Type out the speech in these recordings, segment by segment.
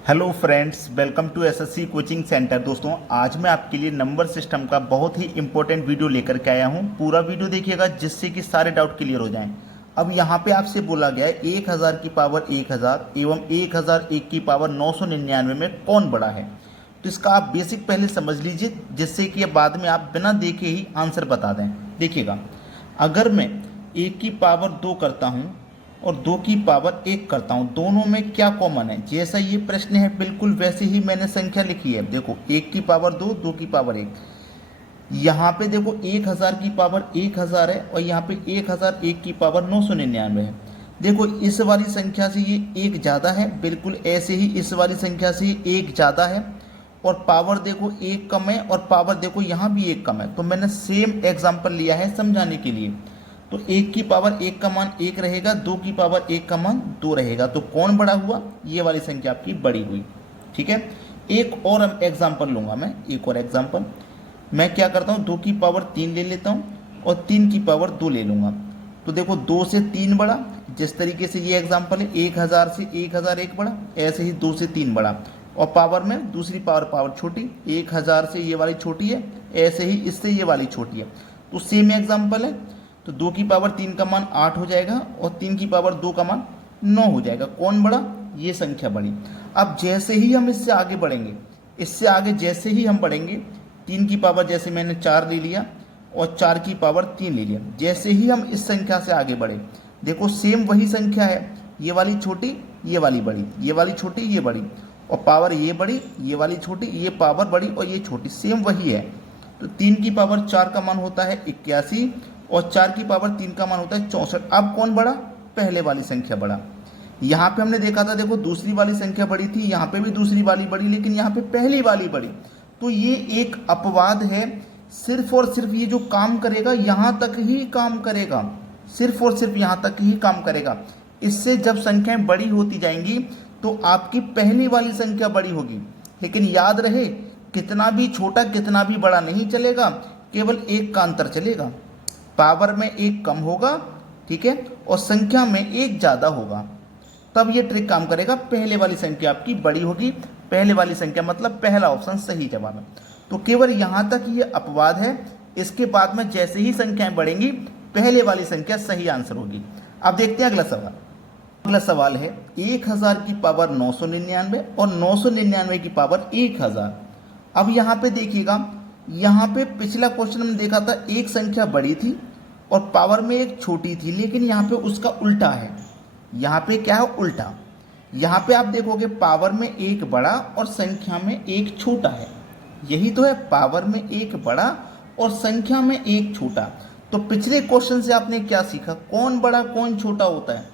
Hello friends, welcome to SSC coaching centre. दोस्तों, आज मैं आपके लिए नंबर सिस्टम का बहुत ही इंपॉर्टेंट वीडियो लेकर के आया हूं। पूरा वीडियो देखिएगा जिससे कि सारे डाउट क्लियर हो जाएं। अब यहां पे आपसे बोला गया है 1000 की पावर 1000 एवं 1001 की पावर 999 में कौन बड़ा है। तो इसका आप बेसिक पहले समझ लीजिए, जिससे कि बाद में आप बिना देखे ही आंसर बता दें। देखिएगा, अगर मैं 1 की पावर 2 करता हूं और 2 की पावर 1 करता हूं, दोनों में क्या कॉमन है। जैसा ये प्रश्न है बिल्कुल वैसे ही मैंने संख्या लिखी है। देखो, 1 की पावर 2, 2 की पावर 1। यहाँ पे देखो 1000 की पावर 1000 है और यहाँ पे 1001 की पावर 999 है। देखो, इस वाली संख्या से ये एक ज़्यादा है, बिल्कुल ऐसे ही इस वाली संख्या से एक ज़्यादा है। और पावर देखो एक कम है और पावर देखो यहाँ भी एक कम है। तो मैंने सेम एग्जाम्पल लिया है समझाने के लिए। तो 1 की पावर 1 का मान 1 रहेगा, 2 की पावर 1 का मान 2 रहेगा। तो कौन बड़ा हुआ? ये वाली संख्या आपकी बड़ी हुई। ठीक है, एक और एग्जाम्पल लूंगा मैं। एक और एग्जाम्पल मैं क्या करता हूँ, 2 की पावर 3 ले लेता हूँ और 3 की पावर 2 ले लूंगा। तो देखो 2 से 3 बड़ा, जिस तरीके से ये एग्जाम्पल है 1000 से 1001 बड़ा, ऐसे ही 2 से 3 बड़ा। और पावर में दूसरी पावर छोटी, 1000 से ये वाली छोटी है, ऐसे ही इससे ये वाली छोटी है। तो सेम एग्जाम्पल है। तो 2 की पावर 3 का मान 8 हो जाएगा और 3 की पावर 2 का मान 9 हो जाएगा। कौन बड़ा? ये संख्या बड़ी। अब जैसे ही हम इससे आगे बढ़ेंगे, इससे आगे जैसे ही हम बढ़ेंगे, 3 की पावर जैसे मैंने 4 ले लिया और 4 की पावर 3 ले लिया। जैसे ही हम इस संख्या से आगे बढ़े, देखो सेम वही संख्या है। ये वाली छोटी, ये वाली बड़ी, ये वाली छोटी, ये बड़ी, और पावर ये बड़ी, ये वाली छोटी, ये पावर बड़ी और ये छोटी, सेम वही है। तो 3 की पावर 4 का मान होता है 81 और 4 की पावर 3 का मान होता है 64। अब कौन बड़ा? पहले वाली संख्या बड़ा। यहाँ पे हमने देखा था, देखो दूसरी वाली संख्या बड़ी थी, यहाँ पे भी दूसरी वाली बड़ी, लेकिन यहाँ पे पहली वाली बड़ी। तो ये एक अपवाद है। सिर्फ और सिर्फ ये जो काम करेगा यहाँ तक ही काम करेगा, सिर्फ और सिर्फ यहाँ तक ही काम करेगा। इससे जब संख्याएं बड़ी होती जाएंगी तो आपकी पहली वाली संख्या बड़ी होगी। लेकिन याद रहे, कितना भी छोटा कितना भी बड़ा नहीं चलेगा, केवल एक का अंतर चलेगा। पावर में एक कम होगा, ठीक है, और संख्या में एक ज़्यादा होगा। तब ये ट्रिक काम करेगा। पहले वाली संख्या आपकी बड़ी होगी। पहले वाली संख्या मतलब पहला ऑप्शन सही जवाब है। तो केवल यहाँ तक ये अपवाद है। इसके बाद में जैसे ही संख्याएं बढ़ेंगी, पहले वाली संख्या सही आंसर होगी। अब देखते हैं अगला सवाल। अगला सवाल है 1000 की पावर 999 और 999 की पावर 1000। अब यहाँ पे देखिएगा, यहाँ पे पिछला क्वेश्चन में देखा था एक संख्या बड़ी थी और पावर में एक छोटी थी, लेकिन यहाँ पे उसका उल्टा है। यहाँ पे क्या है? उल्टा। यहाँ पे आप देखोगे पावर में एक बड़ा और संख्या में एक छोटा है। यही तो है, पावर में एक बड़ा और संख्या में एक छोटा। तो पिछले क्वेश्चन से आपने क्या सीखा? कौन बड़ा कौन छोटा होता है?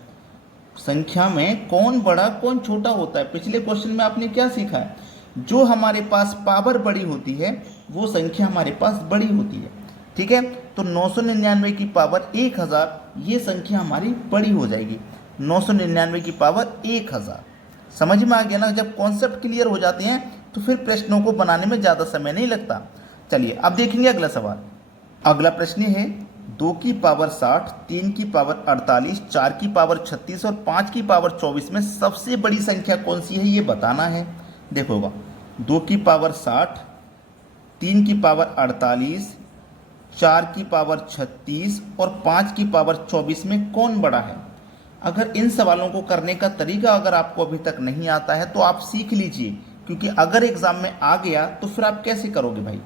संख्या में कौन बड़ा कौन छोटा होता है। पिछले क्वेश्चन में आपने क्या सीखा है? जो हमारे पास पावर बड़ी होती है वो संख्या हमारे पास बड़ी होती है। ठीक है, तो 999 की पावर 1000, ये संख्या हमारी बड़ी हो जाएगी। 999 की पावर 1000। समझ में आ गया ना? जब कॉन्सेप्ट क्लियर हो जाते हैं तो फिर प्रश्नों को बनाने में ज़्यादा समय नहीं लगता। चलिए अब देखेंगे अगला सवाल। अगला प्रश्न है 2 की पावर 60, 3 की पावर 48, 4 की पावर 36 और 5 की पावर 24 में सबसे बड़ी संख्या कौन सी है, ये बताना है। देखोगा 2 की पावर 60, 3 की पावर 48, 4 की पावर 36 और 5 की पावर 24 में कौन बड़ा है। अगर इन सवालों को करने का तरीका अगर आपको अभी तक नहीं आता है तो आप सीख लीजिए, क्योंकि अगर एग्जाम में आ गया तो फिर आप कैसे करोगे भाई।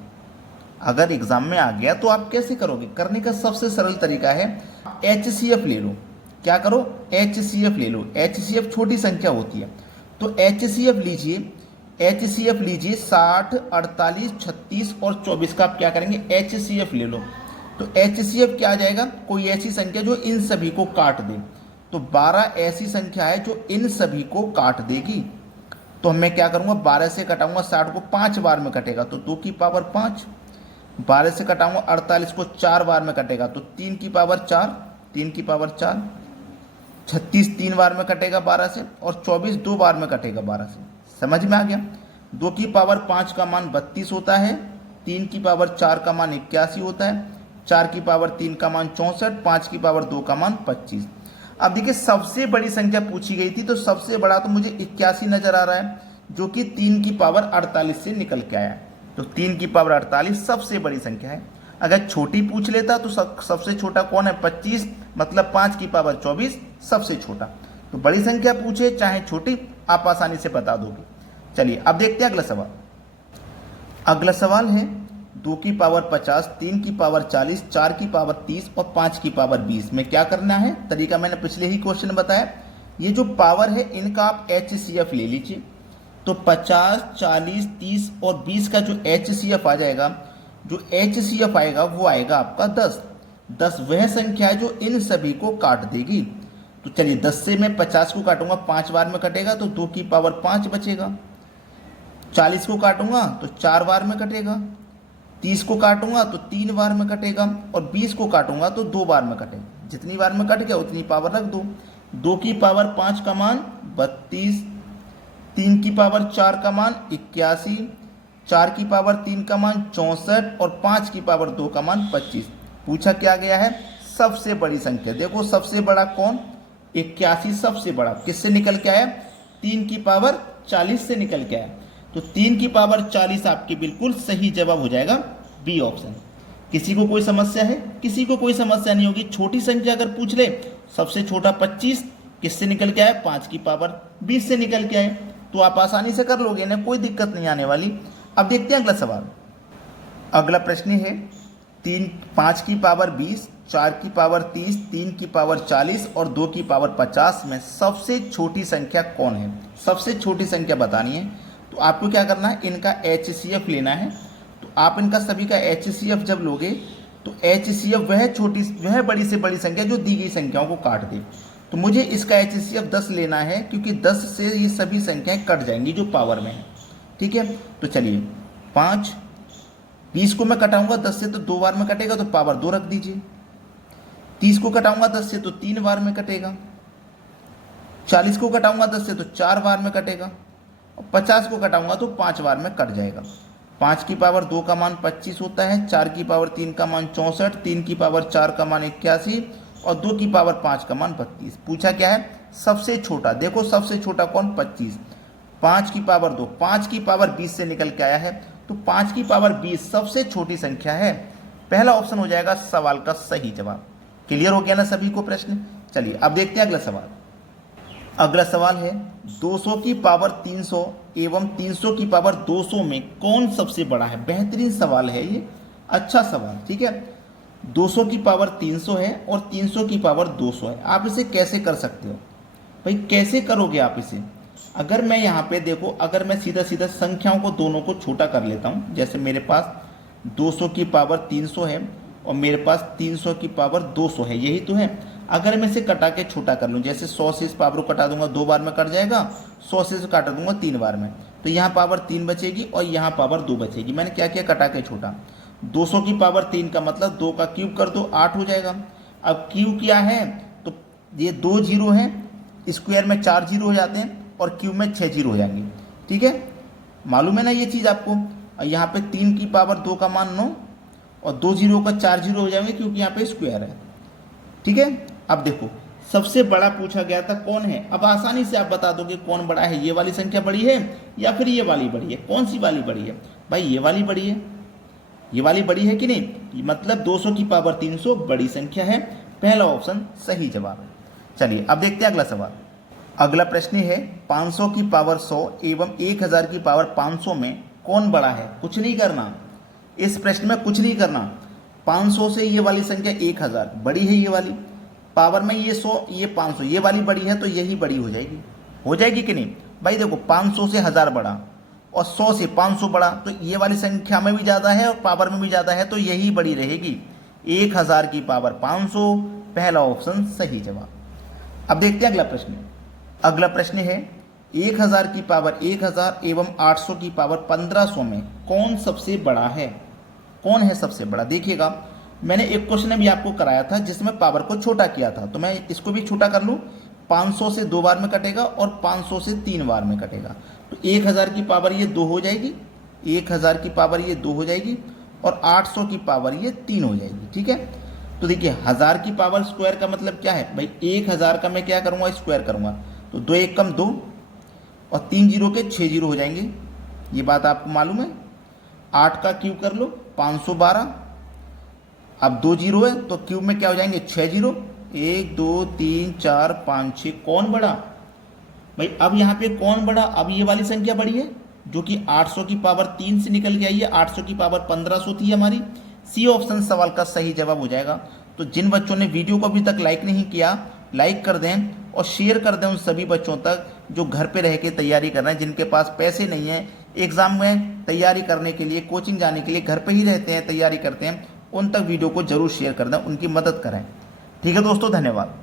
अगर एग्जाम में आ गया तो आप कैसे करोगे? करने का सबसे सरल तरीका है, HCF ले लो। क्या करो? HCF ले लो। HCF छोटी संख्या होती है, तो HCF लीजिए। HCF लीजिए 60, 48, 36 और 24 का आप क्या करेंगे? HCF ले लो। तो HCF क्या आ जाएगा? कोई ऐसी संख्या जो इन सभी को काट दे। तो 12 ऐसी संख्या है जो इन सभी को काट देगी। तो मैं क्या करूँगा? 12 से कटाऊंगा 60 को 5 बार में कटेगा तो 2 की पावर 5। 12 से कटाऊंगा 48 को 4 बार में कटेगा तो 3 की पावर 4, 3 की पावर 4। 36 3 बार में कटेगा 12 से और 24 2 बार में कटेगा 12 से। समझ में आ गया? 2 की पावर 5 का मान 32 होता है, 3 की पावर 4 का मान 81 होता है, 4 की पावर 3 का मान 64, 5 की पावर 2 का मान 25। अब देखिए सबसे बड़ी संख्या पूछी गई थी तो सबसे बड़ा तो मुझे 81 नजर आ रहा है। जो कि 3 की पावर 48 से निकल के आया। तो 3 की पावर 48 सबसे बड़ी संख्या है। अगर छोटी पूछ लेता तो सबसे छोटा कौन है? 25, मतलब 5 की पावर 24 सबसे छोटा। तो बड़ी संख्या पूछे चाहे छोटी, आप आसानी से बता दोगे। चलिए अब देखते हैं अगला सवाल। अगला सवाल है 2 की पावर 50, 3 की पावर 40, 4 की पावर 30 और 5 की पावर 20 में क्या करना है? तरीका मैंने पिछले ही क्वेश्चन बताया। ये जो पावर है इनका आप HCF ले लीजिए। तो 50, 40, 30 और 20 का जो HCF आ जाएगा, जो HCF आएगा वो आएगा आपका 10। 10 वह संख्या है जो इन सभी को काट देगी। तो चलिए 10 से मैं 50 को काटूंगा, 5 बार में कटेगा तो 2 की पावर 5 बचेगा। 40 को काटूंगा तो 4 बार में कटेगा। 30 को काटूंगा तो 3 बार में कटेगा और 20 को काटूंगा तो 2 बार में कटेगा। जितनी बार में कट गया उतनी पावर रख दो। 2 की पावर 5 का मान 32, 3 की पावर 4 का मान 81, 4 की पावर 3 का मान 64 और 5 की पावर 2 का मान 25। पूछा क्या गया है? सबसे बड़ी संख्या। देखो सबसे बड़ा कौन? 81 सबसे बड़ा। किससे निकल के आया? 3 की पावर 40 से निकल के आया। तो 3 की पावर 40 आपकी बिल्कुल सही जवाब हो जाएगा बी ऑप्शन। किसी को कोई समस्या है? किसी को कोई समस्या नहीं होगी। छोटी संख्या अगर पूछ ले, सबसे छोटा 25 किससे निकल के आए? 5 की पावर 20 से निकल के आए। तो आप आसानी से कर लोगे ना, कोई दिक्कत नहीं आने वाली। अब देखते हैं अगला सवाल। अगला प्रश्न है 5 की पावर 20, 4 की पावर 30, 3 की पावर 40 और 2 की पावर 50 में सबसे छोटी संख्या कौन है? सबसे छोटी संख्या बतानी है। तो आपको क्या करना है? इनका HCF लेना है। तो आप इनका सभी का HCF जब लोगे तो HCF वह बड़ी से बड़ी संख्या जो दी गई संख्याओं को काट दे। तो मुझे इसका HCF 10 लेना है, क्योंकि 10 से ये सभी संख्याएं कट जाएंगी जो पावर में है। ठीक है, तो चलिए 5, 20 को मैं कटाऊंगा 10 से तो 2 बार में कटेगा, तो पावर 2 रख दीजिए। 30 को कटाऊंगा 10 से तो 3 बार में कटेगा। 40 को कटाऊंगा 10 से तो 4 बार में कटेगा। 50 को कटाऊंगा तो 5 बार में कट जाएगा। 5 की पावर 2 का मान 25 होता है, 4 की पावर 3 का मान 64, 3 की पावर 4 का मान 81 और 2 की पावर 5 का मान 32। पूछा क्या है? सबसे छोटा। देखो सबसे छोटा कौन? 25। 5 की पावर 2, 5 की पावर 20 से निकल के आया है, तो 5 की पावर 20 सबसे छोटी संख्या है। पहला ऑप्शन हो जाएगा सवाल का सही जवाब। क्लियर हो गया ना सभी को प्रश्न? चलिए अब देखते हैं अगला सवाल। अगला सवाल है 200 की पावर 300 एवं 300 की पावर 200 में कौन सबसे बड़ा है? बेहतरीन सवाल है ये, अच्छा सवाल। ठीक है, 200 की पावर 300 है और 300 की पावर 200 है। आप इसे कैसे कर सकते हो भाई? कैसे करोगे आप इसे? अगर मैं यहाँ पे देखो, अगर मैं सीधा सीधा संख्याओं को दोनों को छोटा कर लेता हूँ, जैसे मेरे पास 200 की पावर 300 है और मेरे पास 300 की पावर 200 है, यही तो है। अगर मैं इसे कटा के छोटा कर लूँ, जैसे 100 से इस पावर को कटा दूंगा 2 बार में कट जाएगा, 100 से इसे काटा दूंगा 3 बार में, तो यहाँ पावर 3 बचेगी और यहाँ पावर 2 बचेगी। मैंने क्या किया? कटा के छोटा। 200 की पावर 3 का मतलब 2 का क्यूब कर दो, 8 हो जाएगा। अब क्यूब क्या है? तो ये 2 जीरो हैं, स्क्वायर में 4 जीरो हो जाते हैं और क्यूब में 6 जीरो हो जाएंगे। ठीक है, मालूम है ना ये चीज़ आपको? यहाँ पे 3 की पावर 2 का मान 9 और 2 जीरो का 4 जीरो हो जाएंगे, क्योंकि यहाँ पे स्क्वायर है। ठीक है, अब देखो सबसे बड़ा पूछा गया था कौन है। अब आसानी से आप बता दोगे कौन बड़ा है। ये वाली संख्या बड़ी है या फिर ये वाली बड़ी है? कौन सी वाली बड़ी है भाई? ये वाली बड़ी है। ये वाली बड़ी है कि नहीं? मतलब 200 की पावर 300 बड़ी संख्या है। पहला ऑप्शन सही जवाब है। चलिए अब देखते हैं अगला सवाल। अगला प्रश्न है 500 की पावर 100 एवं 1000 की पावर 500 में कौन बड़ा है? कुछ नहीं करना इस प्रश्न में, कुछ नहीं करना। 500 से ये वाली संख्या 1000 बड़ी है, ये वाली पावर में ये 100 ये 500 ये वाली बड़ी है, तो यही बड़ी हो जाएगी कि नहीं भाई? देखो 500 से 1000 बड़ा और 100 से 500 बड़ा, तो ये वाली संख्या में भी ज़्यादा है और पावर में भी ज़्यादा है, तो यही बड़ी रहेगी। 1000 की पावर 500, पहला ऑप्शन सही जवाब। अब देखते हैं अगला प्रश्न। अगला प्रश्न है 1000 की पावर 1000 एवं 800 की पावर 1500 में कौन सबसे बड़ा है? कौन है सबसे बड़ा? देखिएगा मैंने एक क्वेश्चन भी आपको कराया था जिसमें पावर को छोटा किया था, तो मैं इसको भी छोटा कर लूँ। 500 से 2 बार में कटेगा और 500 से 3 बार में कटेगा, तो 1000 की पावर ये 2 हो जाएगी, 1000 की पावर ये 2 हो जाएगी और 800 की पावर ये 3 हो जाएगी। ठीक है, तो देखिए 1000 की पावर स्क्वायर का मतलब क्या है भाई? 1000 का मैं क्या करूँगा? स्क्वायर करूँगा, तो 2 1 कम 2, और 3 जीरो के 6 जीरो हो जाएंगे, ये बात आपको मालूम है। 8 का क्यूब कर लो 512। अब 2 जीरो है तो क्यूब में क्या हो जाएंगे 6 जीरो, 1 2 3 4 5 6। कौन बड़ा भाई? अब यहाँ पे कौन बड़ा? अब ये वाली संख्या बड़ी है जो कि 800 की पावर 3 से निकल के आई है। 800 की पावर 1500 थी हमारी। सी ऑप्शन सवाल का सही जवाब हो जाएगा। तो जिन बच्चों ने वीडियो को अभी तक लाइक नहीं किया, लाइक कर दें और शेयर कर दें उन सभी बच्चों तक जो घर पे रह के तैयारी कर रहे हैं, जिनके पास पैसे नहीं है एग्जाम में तैयारी करने के लिए, कोचिंग जाने के लिए, घर पे ही रहते हैं तैयारी करते हैं, उन तक वीडियो को जरूर शेयर कर दें, उनकी मदद करें। ठीक है दोस्तों, धन्यवाद।